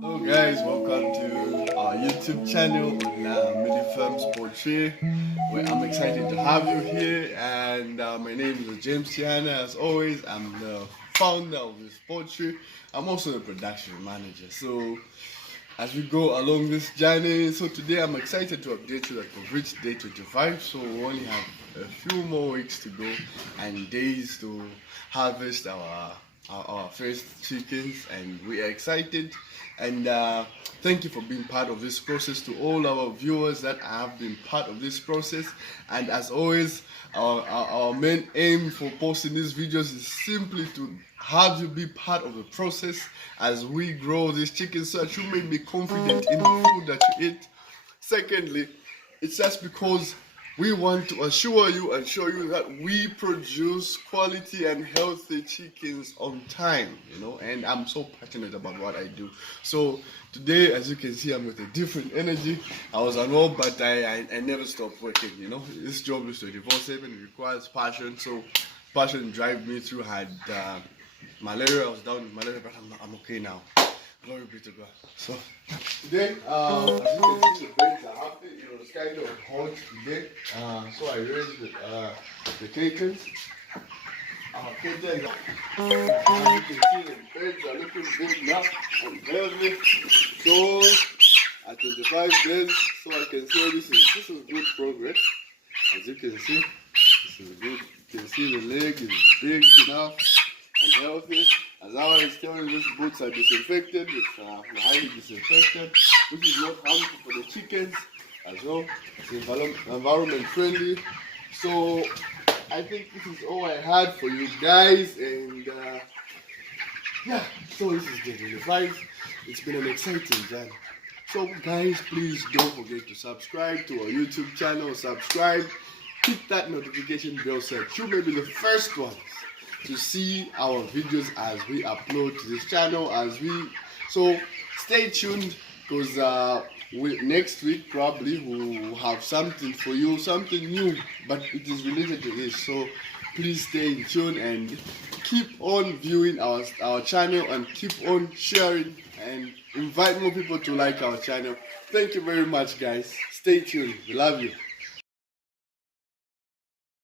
Hello guys, welcome to our YouTube channel on Milli Farms POULTRY, where I'm excited to have you here. And my name is James Tiana. As always, I'm the founder of this poultry. I'm also the production manager. So as we go along this journey, so today I'm excited to update you that we've reached day 25. So we only have a few more weeks to go and days to harvest our first chickens, and we are excited. And thank you for being part of this process. To all our viewers that have been part of this process, and as always, our main aim for posting these videos is simply to have you be part of the process as we grow these chickens, so that you may be confident in the food that you eat. Secondly, it's just because we want to assure you and show you that we produce quality and healthy chickens on time, and I'm so passionate about what I do. So today, as you can see, I'm with a different energy. I was unwell, but I never stopped working. This job is 24/7. It requires passion. So passion drive me through. I had malaria. I was down with malaria, but I'm okay now. Glory be to God. So today, as you can see, the beds are happy. It's kind of hot today. So I raised the curtains. Our curtains, as you can see, the beds are looking good now and healthy. So at 25 days, so I can say this is good progress. As you can see, this is good. You can see the leg is big enough and healthy. As I was telling, these boots are disinfected, it's highly disinfected, which is not harmful for the chickens as well. It's environment friendly. So I think this is all I had for you guys, and yeah, so this is day 25. It's been an exciting journey. So guys, please don't forget to subscribe to our YouTube channel. Subscribe, hit that notification bell so that you may be the first ones to see our videos as we upload to this channel. So stay tuned, because next week probably we'll have something for you, something new, but it is related to this. So please stay in tune and keep on viewing our channel, and keep on sharing and invite more people to like our channel. Thank you very much, guys. Stay tuned. We love you.